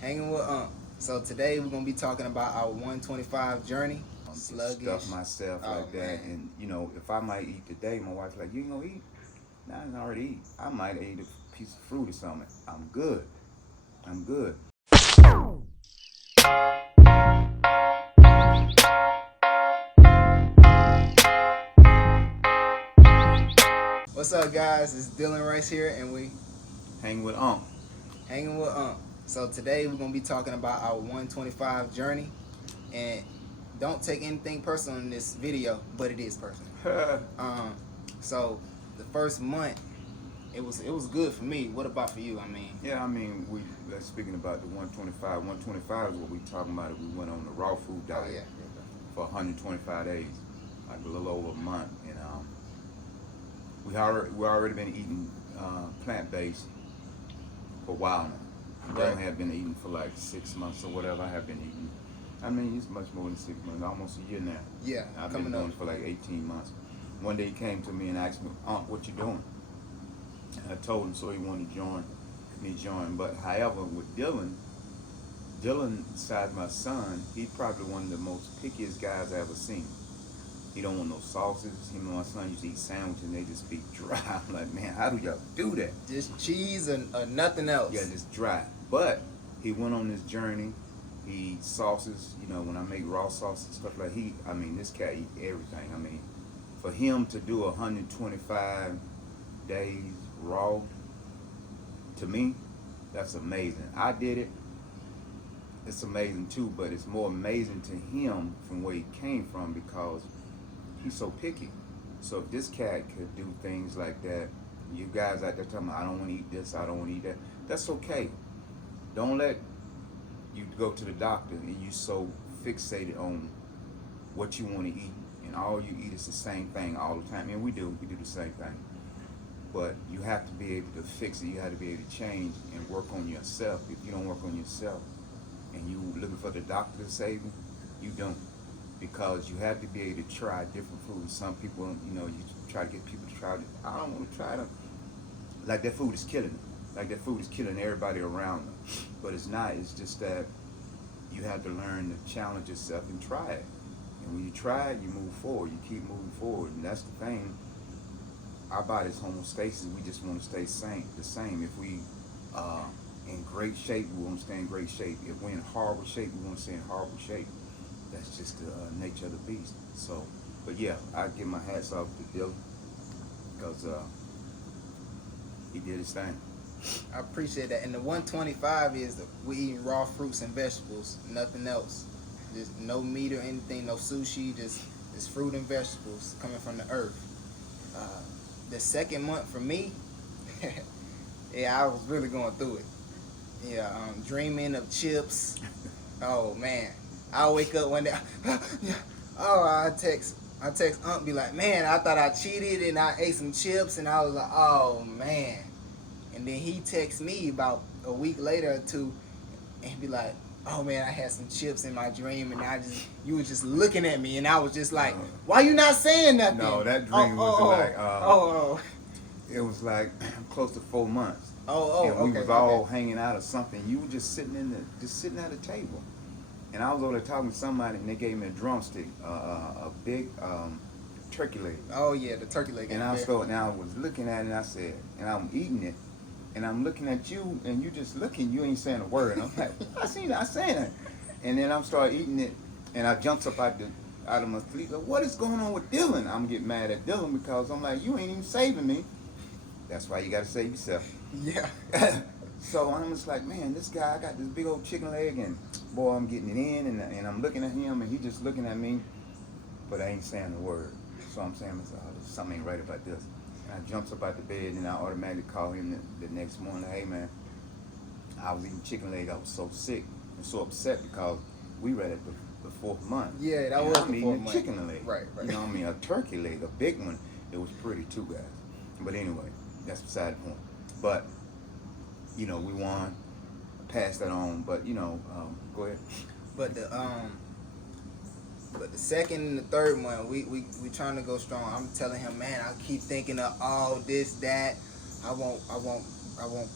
Hanging with So today we're gonna be talking about our 125 journey. Just Sluggish. stuff myself Oh like that, man. and if I might eat today, my wife's like, "You ain't gonna eat?" Nah, I didn't already eat. I might eat a piece of fruit or something. I'm good. I'm good. What's up, guys? It's Dylan Rice here, and we Hang with hanging with So today we're gonna be talking about our 125 journey, and don't take anything personal in this video, but it is personal. Um, so the first month it was good for me. What about for you? I mean, Yeah, I mean, let's speaking about the 125. 125 is what we talking about. If we went on the raw food oh diet yeah, for 125 days, like a little over a month, and we already been eating plant based for a while now. right, Dylan had been eating for like 6 months or whatever. I have been eating. I mean, it's much more than 6 months, almost a year now. yeah, I've been coming doing up. it for like 18 months. One day he came to me and asked me, "Aunt, what you doing?" And I told him, so he wanted to join. But however, with Dylan, besides my son, he's probably one of the most pickiest guys I ever seen. He don't want no sauces. Him and my son used to eat sandwiches and they just be dry. I'm like, man, how do y'all do that? Just cheese and nothing else. Yeah, just dry. But he went on this journey. He eats sauces, when I make raw sauce and stuff like this cat eat everything. I mean, for him to do 125 days raw, to me, that's amazing. I did it. It's amazing too, but it's more amazing to him from where he came from because he's so picky. So if this cat could do things like that, you guys out there telling me, I don't want to eat this, I don't want to eat that, that's okay. Don't let you go to the doctor and you so fixated on what you want to eat and all you eat is the same thing all the time. And we do the same thing. But you have to be able to fix it. You have to be able to change and work on yourself. If you don't work on yourself and you looking for the doctor to save you don't. Because you have to be able to try different foods. Some people, you try to get people to try it. I don't want to try them. Like that food is killing them. Like that food is killing everybody around them. But it's not. It's just that you have to learn to challenge yourself and try it. And when you try it, you move forward. You keep moving forward. And that's the thing. Our body's homeostasis. We just want to stay the same. If we in great shape, we want to stay in great shape. If we're in horrible shape, we want to stay in horrible shape. That's just the nature of the beast. So, but yeah, I give my hats off to Dylan because he did his thing. I appreciate that. And the 125 is we eating raw fruits and vegetables, nothing else. Just no meat or anything, no sushi, just fruit and vegetables coming from the earth. The second month for me, yeah, I was really going through it. Yeah, dreaming of chips. Oh man, I wake up one day. Oh, I text Aunt, be like, man, I thought I cheated and I ate some chips, and I was like, oh man. And then he texts me about a week later or two, and be like, oh man, I had some chips in my dream, and you was just looking at me, and I was just like, why you not saying nothing? No, that dream was oh. It was like close to 4 months. And we okay, was all hanging out or something. You were just sitting at a table, and I was over there talking to somebody, and they gave me a drumstick, a big turkey leg. Oh yeah, the turkey leg. And I was looking at it, and I said, and I'm eating it, and I'm looking at you, and you just looking, you ain't saying a word. And I'm like, I saying it, and then I'm start eating it, and I jumps up out of my sleep. Like, what is going on with Dylan? I'm getting mad at Dylan because I'm like, you ain't even saving me. That's why you got to save yourself. Yeah. So I'm just like, man, this guy, I got this big old chicken leg, and boy, I'm getting it in, and I'm looking at him, and he just looking at me, but I ain't saying a word. So I'm saying, something ain't right about this. And I jumps up out the bed, and I automatically call him the next morning. Hey, man, I was eating chicken leg. I was so sick and so upset because we read at the 4th month. Yeah, that was I'm the eating 4th a month. chicken leg. Right. A turkey leg, a big one. It was pretty too, guys. But anyway, that's beside the point. But, we won, passed that on. But, go ahead. But the second and the third month, we trying to go strong. I'm telling him, man, I keep thinking of all this, that. I want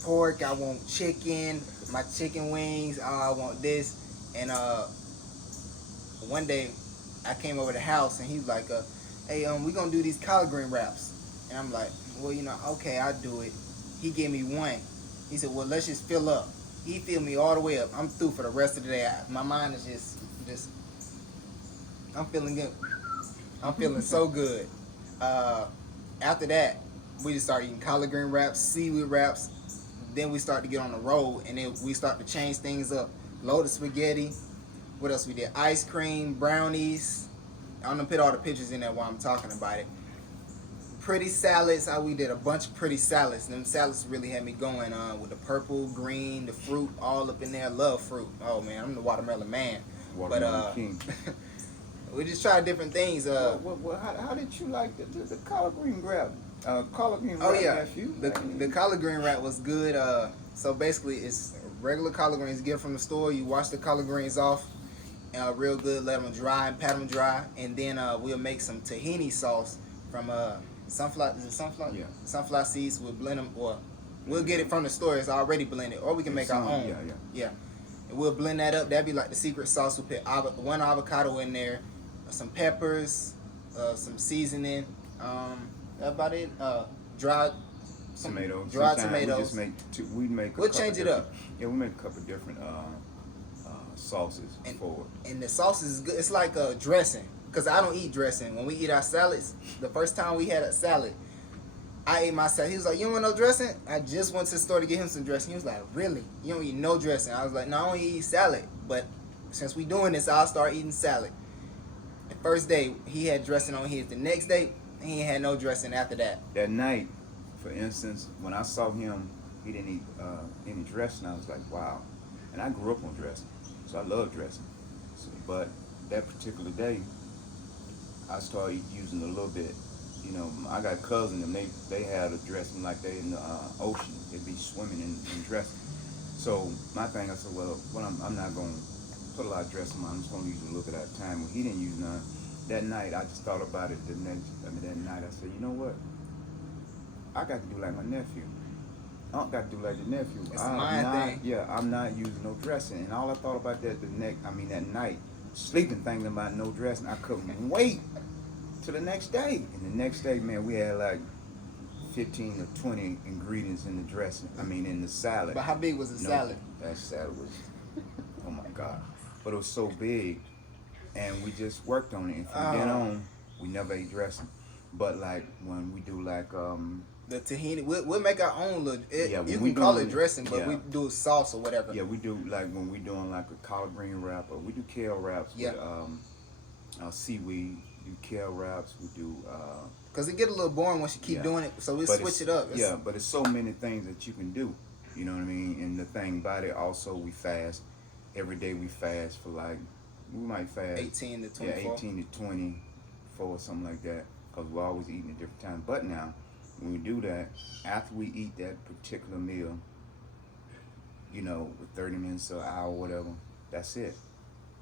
pork. I want chicken. my chicken wings. Oh, I want this. And one day I came over the house and he was like, hey, we gonna do these collard green wraps. And I'm like, well, okay, I'll do it. He gave me one. He said, well, let's just fill up. He filled me all the way up. I'm through for the rest of the day. My mind is just, I'm feeling good. I'm feeling so good. After that, we just started eating collard green wraps, seaweed wraps. Then we start to get on the road, and then we start to change things up. Load of spaghetti. What else we did? Ice cream, brownies. I'm gonna put all the pictures in there while I'm talking about it. Pretty salads. We did a bunch of pretty salads. Them salads really had me going with the purple, green, the fruit all up in there. Love fruit. Oh man, I'm the watermelon man. Watermelon king. We just tried different things. How did you like the collard green wrap? Collard green wrap. Oh yeah, nephew? the collard green wrap was good. So basically, it's regular collard greens. Get from the store. You wash the collard greens off, real good. Let them dry and pat them dry, and then we'll make some tahini sauce from sunflower. Is it sunflower? Yeah. Sunflower seeds. We'll blend them, or we'll get it from the store. It's already blended, or we can make our own. Yeah. And we'll blend that up. That'd be like the secret sauce. We'll put one avocado in there, some peppers, some seasoning. That's about it. Dried tomatoes. Dried Sometimes tomatoes. We'll change it up. Yeah, we make a couple different sauces for it. And the sauce is good. It's like a dressing. Because I don't eat dressing. When we eat our salads, the first time we had a salad, I ate my salad. He was like, you don't want no dressing? I just went to the store to get him some dressing. He was like, really? You don't eat no dressing? I was like, no, I only eat salad. But since we doing this, I'll start eating salad. The first day, he had dressing on his. The next day, he ain't had no dressing after that. That night, for instance, when I saw him, he didn't eat any dressing. I was like, wow. And I grew up on dressing, so I love dressing. But that particular day, I started using a little bit. I got cousins, and they had a dressing like they in the ocean. They'd be swimming in dressing. So my thing, I said, well, I'm not going to put a lot of dressing on. I'm just going to use a little bit at a time. Well, he didn't use none. That night, I just thought about it. That night, I said, you know what? I got to do like my nephew. I don't got to do like the nephew. It's my thing. Yeah, I'm not using no dressing. And all I thought about that that night, sleeping thinking about no dressing. I couldn't wait till the next day. And the next day, man, we had like 15 or 20 ingredients in the dressing. In the salad. But how big was the salad? That salad was, oh my God. But it was so big. And we just worked on it. And from then on, we never ate dressing. But like when we do like the tahini, we'll make our own little. You we can call it dressing, but we do sauce or whatever. Yeah, we do like when we doing like a collard green wrap, or we do kale wraps with seaweed. Do kale wraps. We do. Cause it get a little boring once you keep doing it, so we switch it up. But it's so many things that you can do. You know what I mean? And the thing about it, also we fast. Every day we fast for like, we might fast 18 to 24. Yeah, 18 to 24 or something like that. Because we're always eating at different times. But now, when we do that, after we eat that particular meal, with 30 minutes or an hour or whatever, that's it.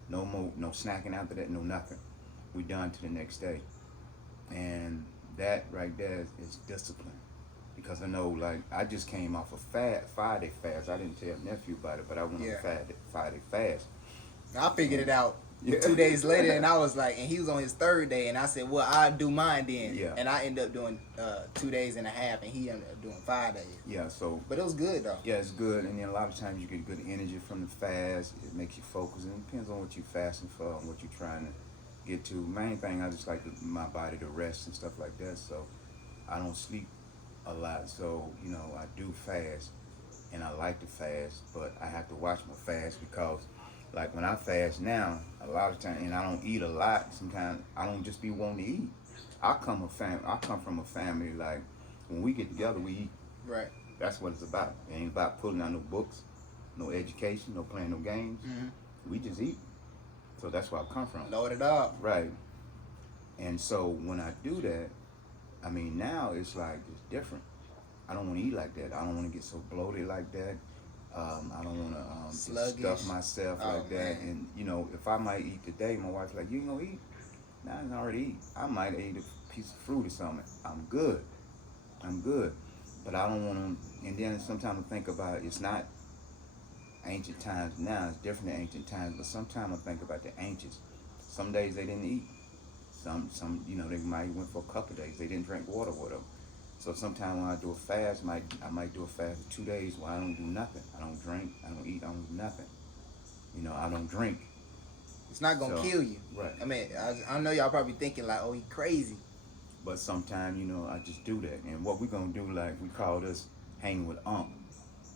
No more, no snacking after that, no nothing. We done to the next day. And that right there is discipline. Because I know, like, I just came off a 5-day fast. I didn't tell nephew about it, but I went on a 5-day fast. I figured it out 2 days later, and I was like, and he was on his 3rd day, and I said, well, I'll do mine then. Yeah. And I ended up doing 2 days and a half, and he ended up doing 5 days. Yeah, so. But it was good, though. Yeah, it's good. And then a lot of times you get good energy from the fast. It makes you focus. And it depends on what you're fasting for and what you're trying to get to. Main thing, I just like my body to rest and stuff like that. So I don't sleep a lot. So, I do fast. And I like to fast. But I have to watch my fast because like when I fast now, a lot of times, and I don't eat a lot. Sometimes I don't just be wanting to eat. I come from a family like when we get together, we eat. Right. That's what it's about. It ain't about pulling out no books, no education, no playing no games. Mm-hmm. We just eat. So that's where I come from. Load it up. Right. And so when I do that, now it's like it's different. I don't want to eat like that. I don't want to get so bloated like that. I don't want to stuff myself like that. Man. And, if I might eat today, my wife's like, you ain't going to eat? Nah, I can already eat. I might eat a piece of fruit or something. I'm good. But I don't want to, and then sometimes I think about it's not ancient times now is different than ancient times, but sometimes I think about the ancients. Some days they didn't eat. Some, they might went for a couple of days. They didn't drink water with them. So sometimes when I do a fast, I might do a fast for 2 days where I don't do nothing. I don't drink. I don't eat. I don't do nothing. I don't drink. It's not gonna kill you. Right. I mean, I know y'all probably thinking like, oh, he crazy. But sometimes, I just do that. And what we're gonna do, like we call this hanging with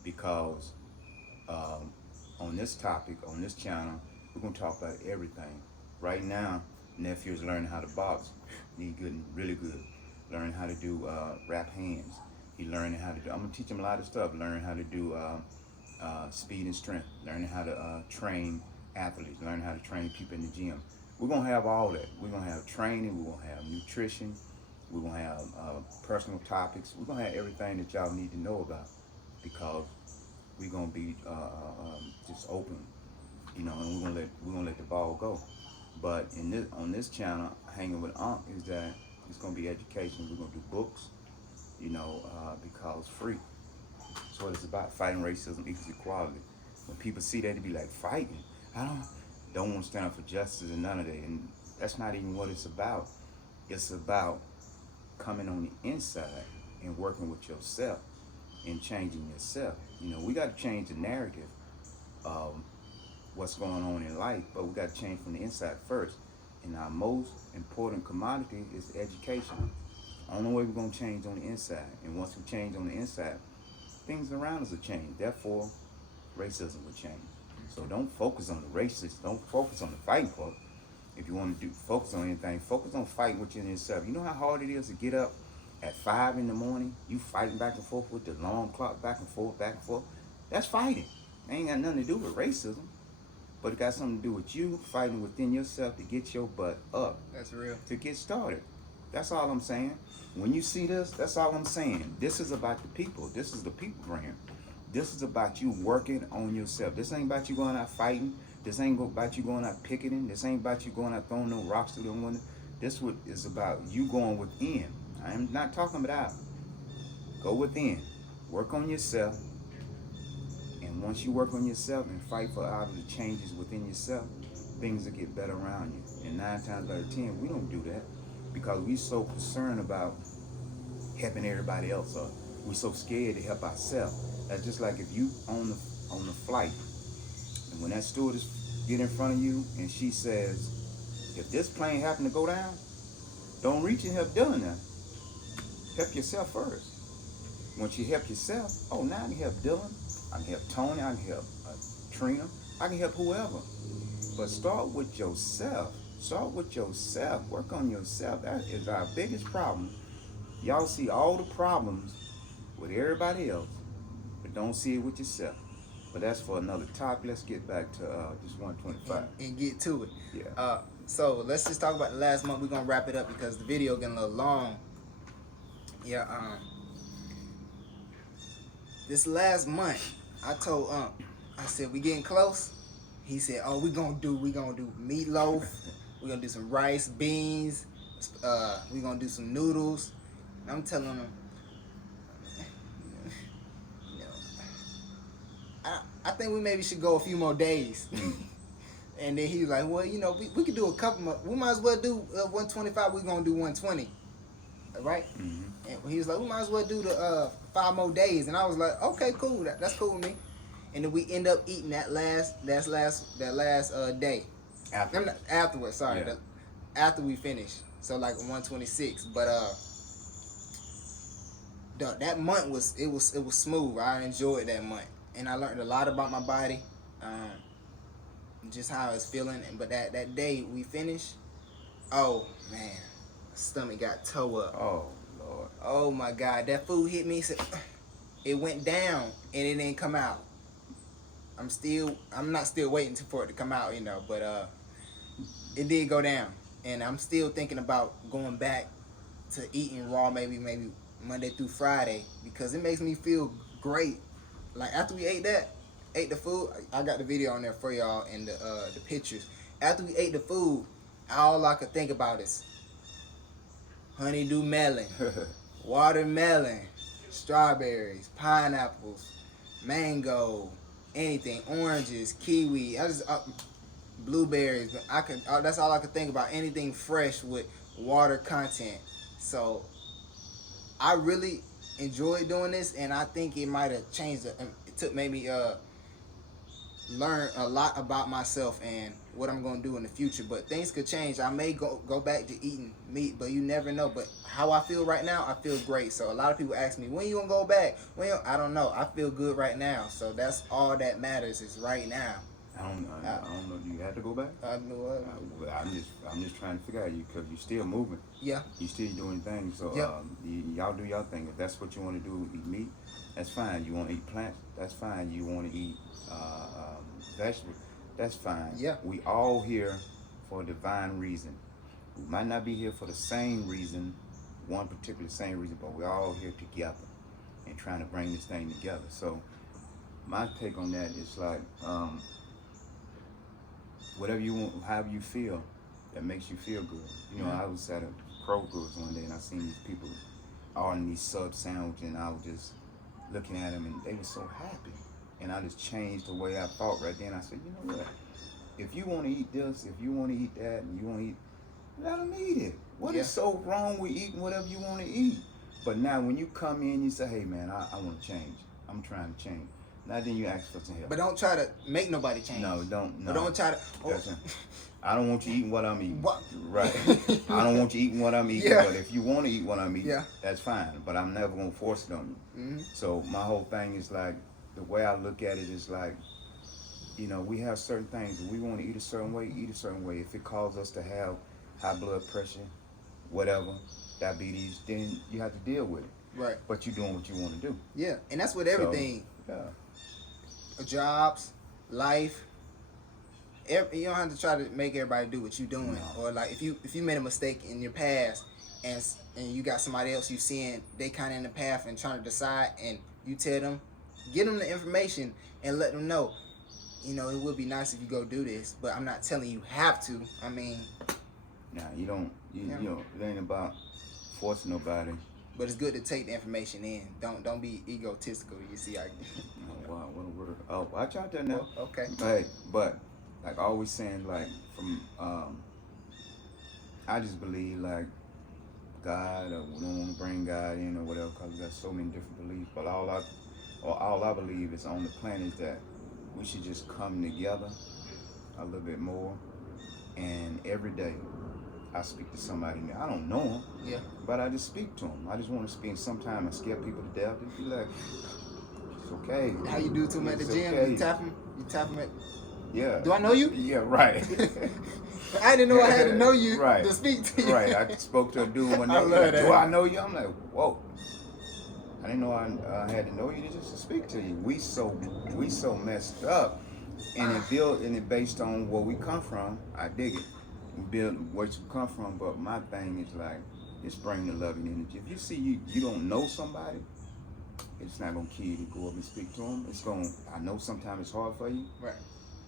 because on this topic, on this channel, we're gonna talk about everything. Right now, nephew is learning how to box. He getting really good. Learning how to do wrap hands. He learning how to do. I'm gonna teach him a lot of stuff. Learning how to do speed and strength. Learning how to train athletes. Learning how to train people in the gym. We're gonna have all that. We're gonna have training. We're gonna have nutrition. We're gonna have personal topics. We're gonna have everything that y'all need to know about because we're gonna be just open, and we're gonna let the ball go. But on this channel, hanging with Unc is that it's gonna be education. We're gonna do books, because free. That's what it's about. Fighting racism equals equality. When people see that, they be like, fighting. I don't want to stand up for justice and none of that. And that's not even what it's about. It's about coming on the inside and working with yourself and changing yourself. We got to change the narrative of what's going on in life, but we got to change from the inside first. And our most important commodity is education. The only way we're going to change on the inside. And once we change on the inside, things around us will change. Therefore, racism will change. So don't focus on the racists. Don't focus on the fighting part. If you want to focus on anything, focus on fighting within yourself. You know how hard it is to get up at 5 in the morning? You fighting back and forth with the alarm clock, back and forth, back and forth. That's fighting. It ain't got nothing to do with racism. But it got something to do with you fighting within yourself to get your butt up. That's real. To get started. That's all I'm saying. When you see this, that's all I'm saying. This is about the people. This is the people brand. This is about you working on yourself. This ain't about you going out fighting. This ain't about you going out picketing. This ain't about you going out throwing no rocks through the window. This is about you going within. I'm not talking about out. Go within. Work on yourself. And once you work on yourself and fight for out of the changes within yourself, things will get better around you. And 9 times out of 10, we don't do that because we so concerned about helping everybody else up. We're so scared to help ourselves. That's just like if you on the flight, and when that stewardess get in front of you and she says, if this plane happen to go down, don't reach and help Dylan now. Help yourself first. Once you help yourself, now I can help Dylan. I can help Tony. I can help Trina. I can help whoever. But start with yourself. Start with yourself. Work on yourself. That is our biggest problem. Y'all see all the problems with everybody else, but don't see it with yourself. But that's for another topic. Let's get back to this 125. And get to it. Yeah. So let's just talk about the last month. We're going to wrap it up because the video getting a little long. Yeah. This last month, I told I said, we getting close. He said, oh, we gonna do meatloaf. We're gonna do some rice, beans. We're gonna do some noodles. And I'm telling him, I think we maybe should go a few more days. And then he was like, well, we could do a couple more. We might as well do 125. We're gonna do 120, right? Mm-hmm. And he was like, we might as well do the 5 more days. And I was like, okay, cool. That's cool with me. And then we end up eating that last day. Afterwards, sorry. Yeah. After we finished. So like 126. But that month was smooth. I enjoyed that month. And I learned a lot about my body. Just how I was feeling. But that day we finished, oh man, my stomach got toe up. Oh Lord. Oh my God, that food hit me. It went down and it didn't come out. I'm not still waiting for it to come out, but it did go down. And I'm still thinking about going back to eating raw maybe Monday through Friday because it makes me feel great. Like after we ate the food, I got the video on there for y'all and the pictures. After we ate the food, all I could think about is honeydew melon, watermelon, strawberries, pineapples, mango, anything, oranges, kiwi. I just blueberries. But I could. That's all I could think about. Anything fresh with water content. So I really enjoyed doing this, and I think it might have changed. Made me learn a lot about myself and what I'm gonna do in the future. But things could change. I may go back to eating meat, but you never know. But how I feel right now, I feel great. So a lot of people ask me, when you gonna go back? I don't know. I feel good right now. So that's all that matters is right now. I don't know. Do you have to go back? I know. I'm just trying to figure out you because you're still moving. Yeah. You still doing things. So Yep. y'all do y'all thing. If that's what you want to do, eat meat, that's fine. You want to eat plants, that's fine. You want to eat vegetables, that's fine. Yeah. We all here for a divine reason. We might not be here for the same reason, one particular same reason, but we're all here together and trying to bring this thing together. So my take on that is like, whatever you want, however you feel, that makes you feel good. You know, I was at a Kroger's one day and I seen these people all in these sub sandwiches, and I was just looking at them and they were so happy. And I just changed the way I thought right then. I said, you know what? If you want to eat this, if you want to eat that, and you want to eat, let them eat it. What is so wrong with eating whatever you want to eat? But now when you come in, you say, hey man, I want to change. I'm trying to change. Now then you ask for some help. But don't try to make nobody change. No, don't. No. But don't try to. I don't want you eating what I'm eating. What? Right. I don't want you eating what I'm eating. Yeah. But if you want to eat what I'm eating, Yeah. that's fine. But I'm never gonna force it on you. Mm-hmm. So my whole thing is like, the way I look at it is like, you know, we have certain things. If we want to eat a certain way, eat a certain way. If it causes us to have high blood pressure, whatever, diabetes, then you have to deal with it. Right. But you're doing what you want to do. Yeah, and that's with everything. So, yeah. Jobs, life. You don't have to try to make everybody do what you're doing. No. Or like if you made a mistake in your past and you got somebody else you seeing they kind of in the path and trying to decide, and you tell them, get them the information and let them know, you know, it would be nice if you go do this, but I'm not telling you have to. I mean, Nah, you don't. You know, it ain't about forcing nobody. but it's good to take the information in. Don't be egotistical. You see, Oh, wow, what a word. Oh, watch out there now. Okay. Hey, but like always saying, like from I just believe like God, or we don't want to bring God in or whatever, because we got so many different beliefs. But all I believe is on the planet that we should just come together a little bit more. And every day I speak to somebody new. I don't know them, Yeah. but I just speak to them. I just want to speak. Sometimes I scare people to death. They be like, it's okay. How you do to them at the It's gym? okay. You tap them. You tap them at. Yeah. Do I know you? Yeah, right. I didn't know I had to know you Right. to speak to you. Right. I spoke to a dude one day. I love that. Do I know you? I'm like, whoa. I didn't know I had to know you just to speak to you. We so messed up, and it based on where we come from. I dig it. We build where you come from, but my thing is like, it's bringing the loving energy. If you see you don't know somebody, it's not gonna kill you to go up and speak to them. I know sometimes it's hard for you. Right.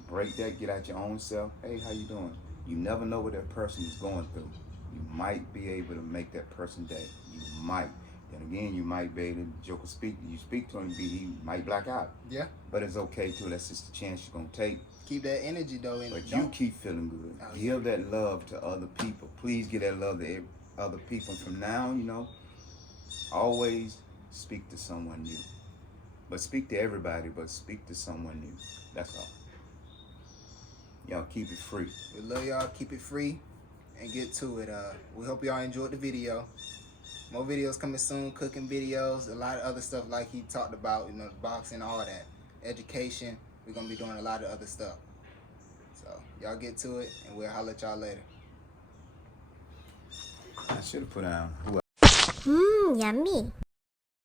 Break that, get out your own self. Hey, how you doing? You never know what that person is going through. You might be able to make that person day. You might. Then again, you might be able to joke or speak. You speak to him, he might black out. Yeah. But it's okay too. That's just a chance you're gonna take. Keep that energy though. And But you keep feeling good. Oh, Give that love to other people. Please give that love to other people. And from now, you know, always speak to someone new. But speak to everybody, but speak to someone new. That's all. Y'all keep it free. we love y'all. Keep it free and get to it. We hope y'all enjoyed the video. More videos coming soon. Cooking videos, a lot of other stuff like he talked about. You know, boxing, all that. Education. We're gonna be doing a lot of other stuff. So y'all get to it, and we'll holler at y'all later. I should have put down. Yummy.